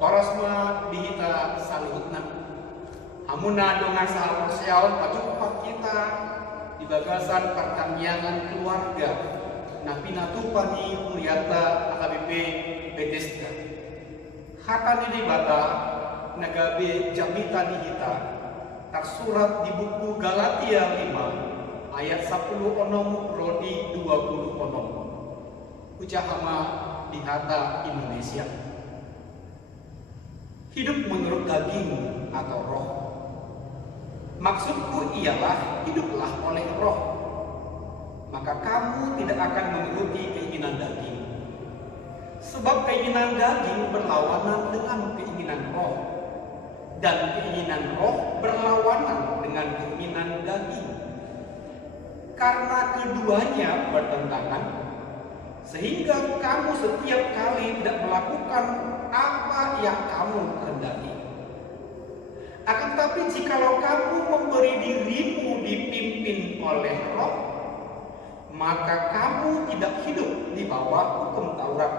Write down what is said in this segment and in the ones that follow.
Orasma dihita saluhutna. Hamuna dengan sahal sosial pajupak kita di bagasan pertanian keluarga. Napina tupani Muriata AKBP Bethesda. Hata di bata nagabe jamita dihita tersurat di buku Galatia 5 ayat 10 onom rodi 20 onom. Ujahama di hata Indonesia. Hidup menurut daging atau roh. Maksudku ialah hiduplah oleh roh. Maka kamu tidak akan mengikuti keinginan daging. Sebab keinginan daging berlawanan dengan keinginan roh. Dan keinginan roh berlawanan dengan keinginan daging. Karena keduanya bertentangan, sehingga kamu setiap kali tidak melakukan apa yang kamu kehendaki. Akan tetapi jikalau kamu memberi dirimu dipimpin oleh roh, maka kamu tidak hidup di bawah hukum Taurat.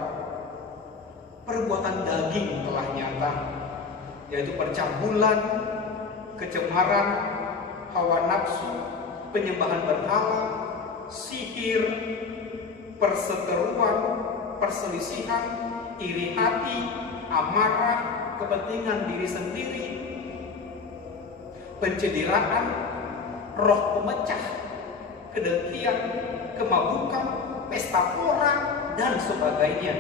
Perbuatan daging telah nyata, yaitu percabulan, kecemaran, hawa nafsu, penyembahan berhala, sihir, perseteruan, perselisihan, iri hati, amarah, kepentingan diri sendiri, pencederaan, roh pemecah, kedengkian, kemabukan, pesta pora, dan sebagainya.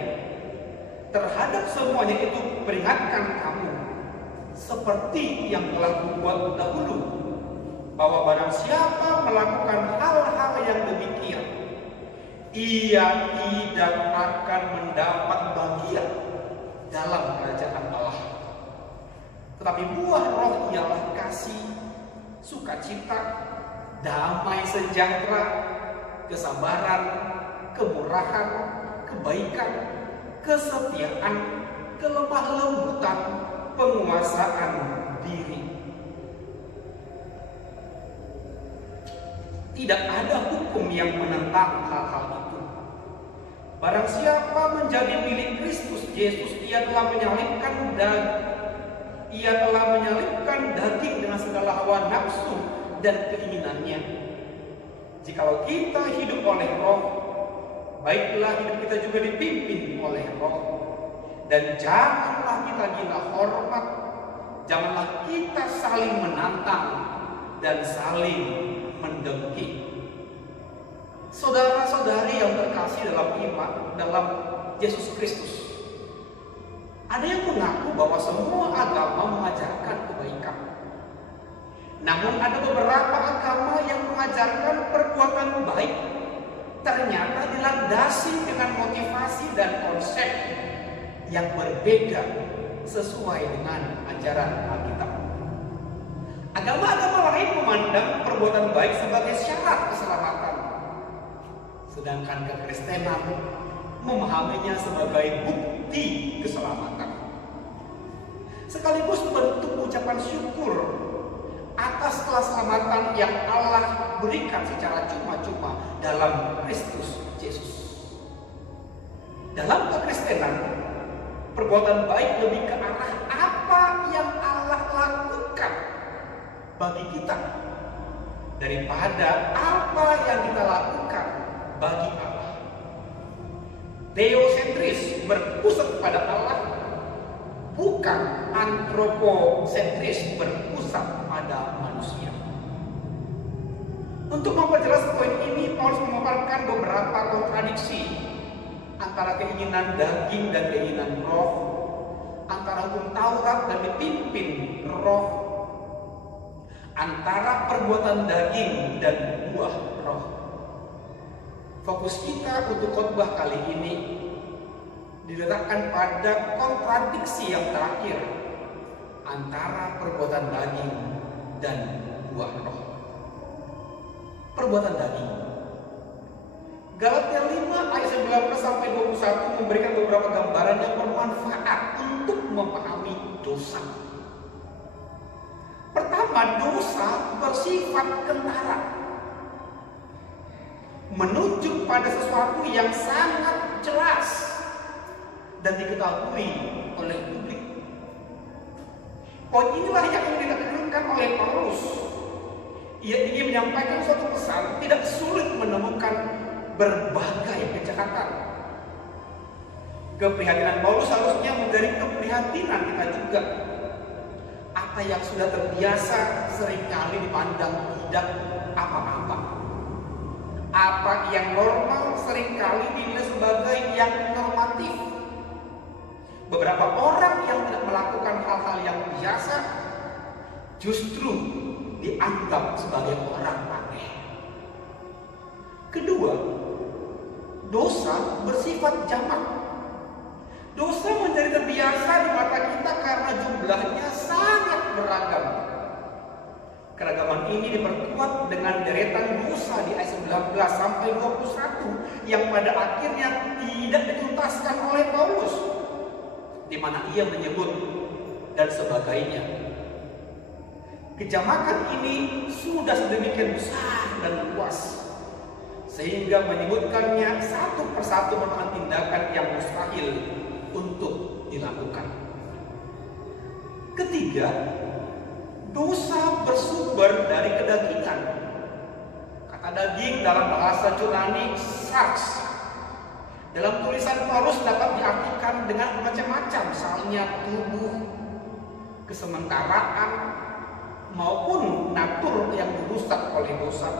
Terhadap semuanya itu peringatkan kamu, seperti yang telah kubuat dahulu, bahwa barang siapa melakukan hal-hal yang demikian, ia tidak akan mendapat bagian dalam kerajaan Allah. Tetapi buah roh ialah kasih, sukacita, damai sejahtera, kesabaran, kemurahan, kebaikan, kesetiaan, kelemah lembutan, penguasaan diri. Tidak ada hukum yang menentang hal-hal itu. Barang siapa menjadi milik Kristus Yesus, ia telah menyalibkan daging dengan segala hawa nafsu dan keinginannya. Jikalau kita hidup oleh roh, baiklah hidup kita juga dipimpin oleh roh. Dan janganlah kita gila hormat, janganlah kita saling menantang dan saling mendengki. Saudara-saudari yang terkasih dalam iman, dalam Yesus Kristus, ada yang mengaku bahwa semua agama mengajarkan kebaikan. Namun ada beberapa agama yang mengajarkan perbuatan baik ternyata dilandasi dengan motivasi dan konsep yang berbeda sesuai dengan ajaran Alkitab. Agama-agama lain memandang perbuatan baik sebagai syarat keselamatan, sedangkan kekristenan memahaminya sebagai bukti keselamatan, sekaligus bentuk ucapan syukur atas keselamatan yang Allah berikan secara cuma-cuma dalam Kristus Yesus. Dalam kekristenan, perbuatan baik lebih ke arah apa yang Allah lakukan bagi kita daripada apa yang kita lakukan bagi Allah. Theosentris, berpusat pada Allah, bukan antroposentris, berpusat pada manusia. Untuk memperjelas poin ini, Paulus memaparkan beberapa kontradiksi antara keinginan daging dan keinginan roh, antara hukum Taurat dan dipimpin roh, antara perbuatan daging dan buah roh. Fokus kita untuk khotbah kali ini diletakkan pada kontradiksi yang terakhir antara perbuatan daging dan buah roh. Perbuatan daging. Galatia 5 ayat 19 sampai 21 memberikan beberapa gambaran yang bermanfaat untuk memahami dosa. Pertama, dosa bersifat kentara, menunjuk pada sesuatu yang sangat jelas dan diketahui oleh publik. Poin inilah yang ingin ditekankan oleh Paulus. Ia ingin menyampaikan suatu pesan, tidak sulit menemukan berbagai kejahatan. Keprihatinan Paulus harusnya menjadi keprihatinan kita juga. Apa yang sudah terbiasa seringkali dipandang tidak apa-apa. Apa yang normal seringkali dinilai sebagai yang normatif. Beberapa orang yang tidak melakukan hal-hal yang biasa justru dianggap sebagai orang aneh. Kedua, dosa bersifat jamak. Dosa menjadi terbiasa di mata kita karena jumlahnya sangat beragam. Keragaman ini diperkuat dengan deretan dosa di ayat 19 sampai 21 yang pada akhirnya tidak dituntaskan oleh Paulus, di mana ia menyebut dan sebagainya. Kejamakan ini sudah sedemikian besar dan luas sehingga menyebutkannya satu persatu merupakan tindakan yang mustahil untuk dilakukan. Ketiga, dosa bersumber dari kedagingan. Kata daging dalam bahasa Yunani sarx. Dalam tulisan Paulus dapat diartikan dengan macam-macam, misalnya tubuh, kesementaraan, maupun natur yang dirusak oleh dosa.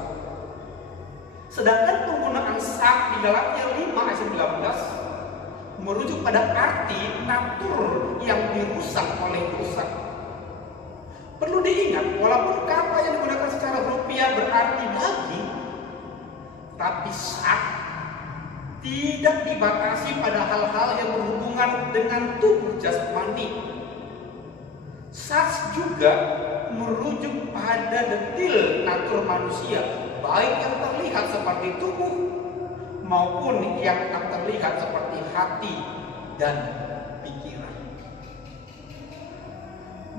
Sedangkan penggunaan sak di dalamnya 5 ayat 19 merujuk pada arti natur yang dirusak oleh dosa. Perlu diingat, walaupun kata yang digunakan secara rupiah berarti daging, tapi sak tidak dibatasi pada hal-hal yang berhubungan dengan tubuh jasmani. Sak juga merujuk pada detil natur manusia, baik yang terlihat seperti tubuh maupun yang tak terlihat seperti hati dan pikiran.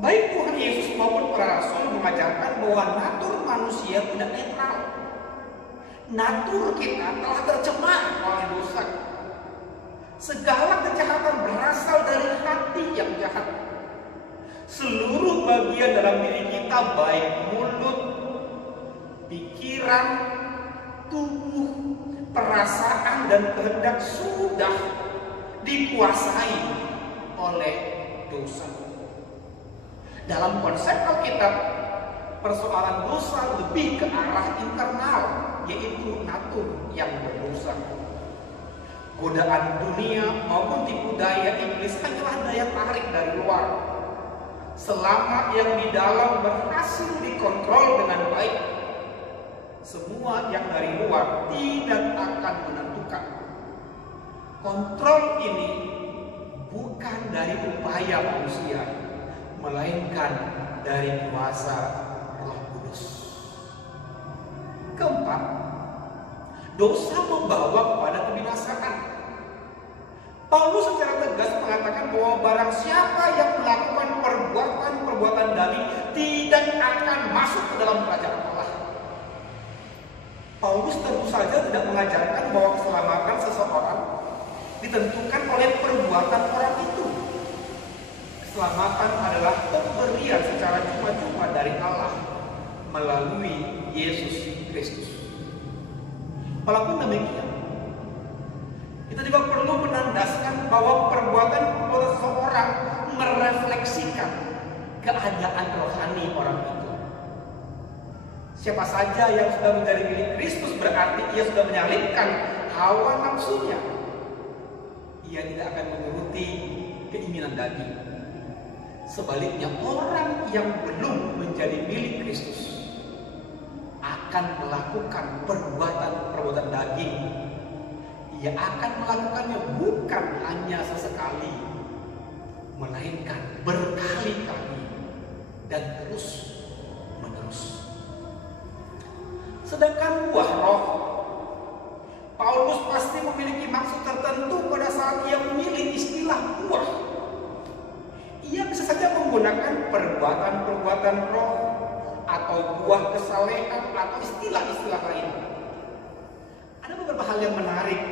Baik Tuhan Yesus maupun para rasul mengajarkan bahwa natur manusia tidak netral. Natur kita telah tercemar oleh dosa. Segala kejahatan berasal dari hati yang jahat. Seluruh bagian dalam diri kita, baik mulut, pikiran, tubuh, perasaan, dan kehendak sudah dikuasai oleh dosa. Dalam konsep Alkitab, persoalan dosa lebih ke arah internal, yaitu natur yang berdosa. Godaan dunia maupun tipu daya iblis hanyalah daya tarik dari luar. Selama yang di dalam berhasil dikontrol dengan baik, semua yang dari luar tidak akan menentukan. Kontrol ini bukan dari upaya manusia, melainkan dari kuasa Roh Kudus. Keempat, dosa membawa kepada kebinasaan. Paulus secara tegas mengatakan bahwa barang siapa yang melakukan perbuatan-perbuatan daging tidak akan masuk ke dalam kerajaan Allah. Paulus tentu saja tidak mengajarkan bahwa keselamatan seseorang ditentukan oleh perbuatan orang itu. Keselamatan adalah pemberian secara cuma-cuma dari Allah melalui Yesus Kristus. Walaupun demikian, kita juga perlu menandaskan bahwa perbuatan seseorang merefleksikan keadaan rohani orang itu. Siapa saja yang sudah menjadi milik Kristus berarti ia sudah menyalibkan hawa nafsunya. Ia tidak akan menuruti keinginan daging. Sebaliknya, orang yang belum menjadi milik Kristus akan melakukan perbuatan-perbuatan daging. Ia akan melakukannya bukan hanya sesekali, melainkan berkali-kali dan terus menerus. Sedangkan buah roh, Paulus pasti memiliki maksud tertentu pada saat ia memilih istilah buah. Ia bisa saja menggunakan perbuatan-perbuatan roh atau buah kesalehan atau istilah-istilah lain. Ada beberapa hal yang menarik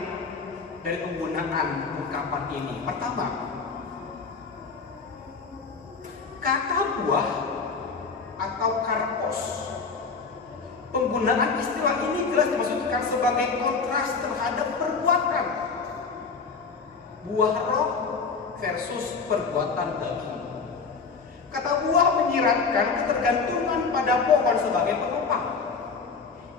dari penggunaan ungkapan ini. Pertama, kata buah atau karpos. Penggunaan istilah ini jelas dimaksudkan sebagai kontras terhadap perbuatan. Buah roh versus perbuatan daging. Kata buah menyiratkan ketergantungan pada pohon sebagai penopang.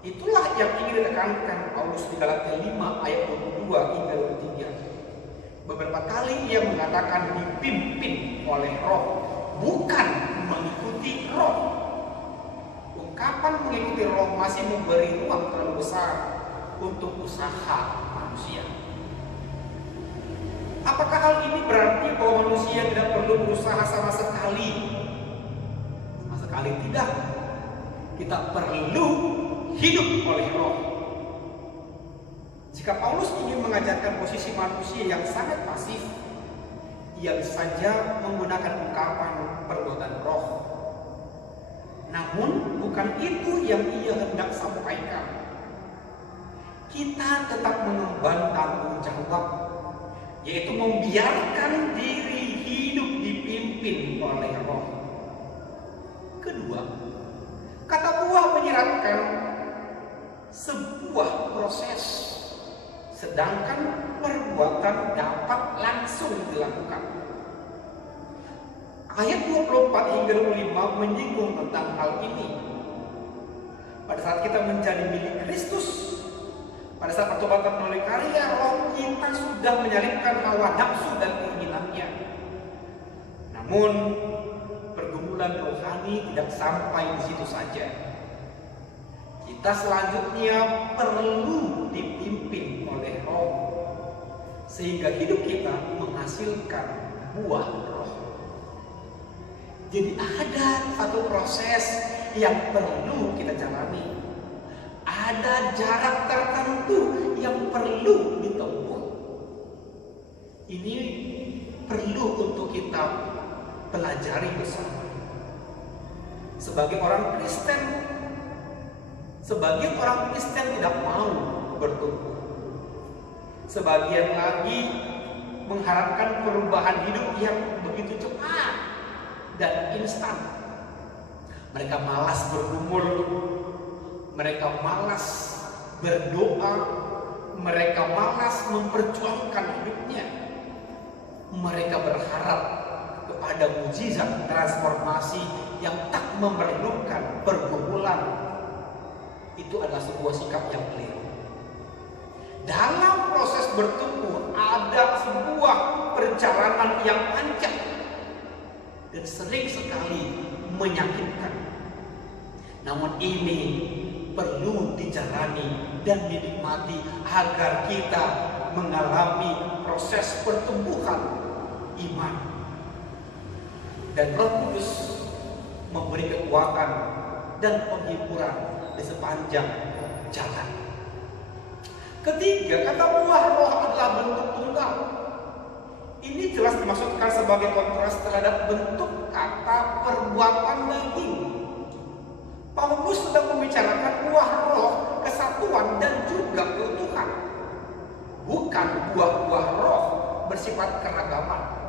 Itulah yang ingin ditekankan Paulus di Galatia 5 ayat 22 hingga 23. Beberapa kali ia mengatakan dipimpin oleh roh, bukan mengikuti roh. Ungkapan mengikuti roh masih memberi ruang terlalu besar untuk usaha manusia. Apakah hal ini berarti bahwa manusia tidak perlu berusaha sama sekali? Sama sekali tidak. Kita perlu hidup oleh roh. Jika Paulus ingin mengajarkan posisi manusia yang sangat pasif, ia bisa saja menggunakan ungkapan perbuatan roh. Namun bukan itu yang ia hendak sampaikan. Kita tetap mengemban tanggung jawab, yaitu membiarkan diri hidup dipimpin oleh roh. Kedua, kata buah menyiratkan sebuah proses, sedangkan perbuatan dapat langsung dilakukan. Ayat 24 hingga 25 menyinggung tentang hal ini. Pada saat kita menjadi milik Kristus, pada saat pertobatan melalui karya roh, kita sudah menyalibkan hawa nafsu dan keinginannya. Namun pergumulan rohani tidak sampai di situ saja. Kita selanjutnya perlu dipimpin oleh roh, sehingga hidup kita menghasilkan buah roh. Jadi ada satu proses yang perlu kita jalani. Ada jarak tertentu yang perlu ditempuh. Ini perlu untuk kita pelajari bersama. Sebagai orang Kristen tidak mau bertumbuh. Sebagian lagi mengharapkan perubahan hidup yang begitu cepat dan instan. Mereka malas bergumul, mereka malas berdoa, mereka malas memperjuangkan hidupnya. Mereka berharap kepada mujizat transformasi yang tak memerlukan pergumulan. Itu adalah sebuah sikap yang keliru. Dalam proses bertumbuh ada sebuah perjalanan yang panjang dan sering sekali menyakitkan. Namun ini perlu dijalani dan dinikmati agar kita mengalami proses pertumbuhan iman. Dan Roh Kudus memberi kekuatan dan penghiburan di sepanjang jalan. Ketiga, kata buah roh adalah bentuk tunggal. Ini jelas dimaksudkan sebagai kontras terhadap bentuk kata perbuatan daging. Paulus sedang membicarakan buah roh, kesatuan dan juga keutuhan, bukan buah-buah roh bersifat keragaman.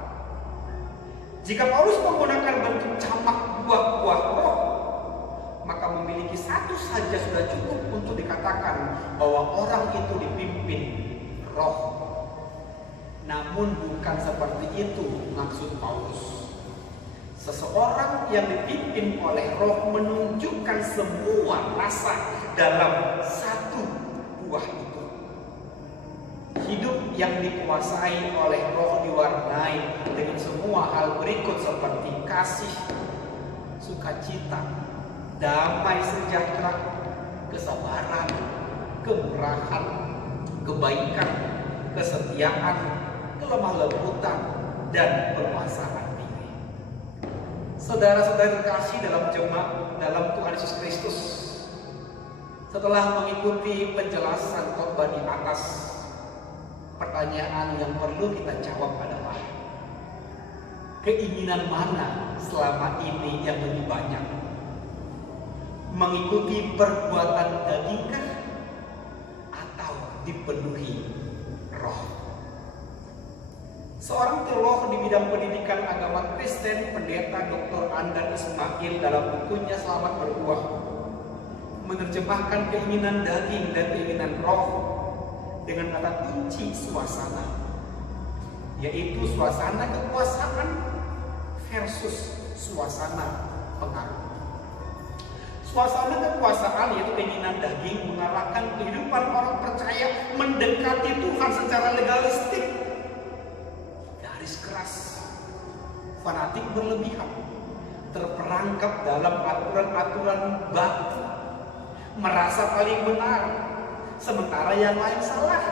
Jika Paulus menggunakan bentuk jamak buah-buah roh, maka memiliki satu saja sudah cukup untuk dikatakan bahwa orang itu dipimpin roh. Namun bukan seperti itu maksud Paulus. Seseorang yang dipimpin oleh roh menunjukkan semua rasa dalam satu buah itu. Hidup yang dikuasai oleh roh diwarnai dengan semua hal berikut seperti kasih, sukacita, damai sejahtera, kesabaran, kemurahan, kebaikan, kesetiaan, kelemah lembutan, dan penguasaan diri. Saudara-saudara terkasih dalam jemaat dalam Tuhan Yesus Kristus, setelah mengikuti penjelasan khotbah di atas, pertanyaan yang perlu kita jawab adalah, keinginan mana selama ini yang lebih banyak? Mengikuti perbuatan dagingkah atau dipenuhi roh? Seorang teolog di bidang pendidikan agama Kristen, Pendeta Dr. Andan Ismail dalam bukunya Selamat Berbuah menerjemahkan keinginan daging dan keinginan roh dengan kata kunci suasana, yaitu suasana kekuasaan versus suasana pengaruh. Suasana kekuasaan yaitu keinginan daging mengarahkan kehidupan orang percaya mendekati Tuhan secara legalistik, garis keras, fanatik berlebihan, terperangkap dalam aturan-aturan baku, merasa paling benar, sementara yang lain salah,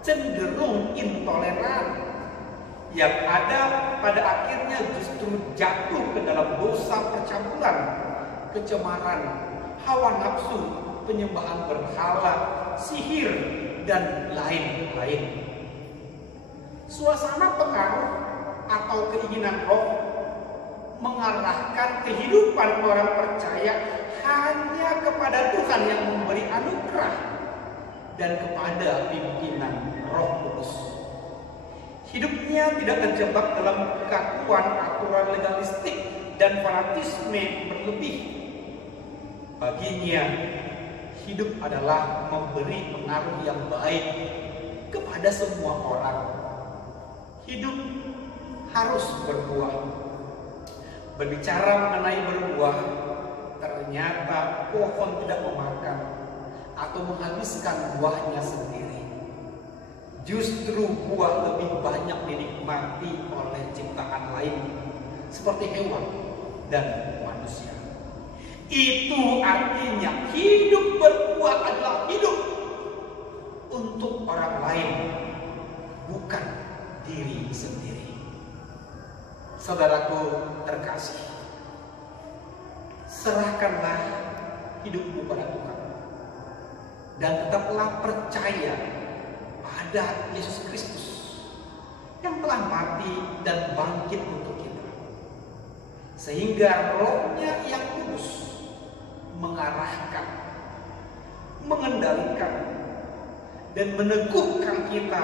cenderung intoleran, yang ada pada akhirnya justru jatuh ke dalam dosa percabulan, kecemaran, hawa nafsu, penyembahan berhala, sihir, dan lain-lain. Suasana pengaruh atau keinginan roh mengarahkan kehidupan orang percaya hanya kepada Tuhan yang memberi anugerah dan kepada pimpinan Roh Kudus. Hidupnya tidak terjebak dalam kekakuan aturan legalistik dan fanatisme berlebih. Baginya, hidup adalah memberi pengaruh yang baik kepada semua orang. Hidup harus berbuah. Berbicara mengenai berbuah, ternyata pohon tidak memakan atau menghabiskan buahnya sendiri. Justru buah lebih banyak dinikmati oleh ciptaan lain, seperti hewan dan manusia. Itu artinya hidup berbuah adalah hidup untuk orang lain, bukan diri sendiri. Saudaraku terkasih, serahkanlah hidupmu pada Tuhan dan tetaplah percaya pada Yesus Kristus yang telah mati dan bangkit untuk kita, sehingga Roh-Nya yang kudus mengarahkan, mengendalikan, dan meneguhkan kita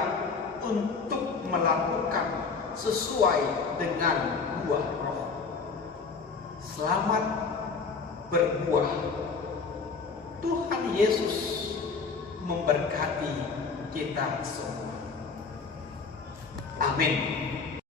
untuk melakukan sesuai dengan buah roh. Selamat berbuah. Tuhan Yesus memberkati kita semua. Amin.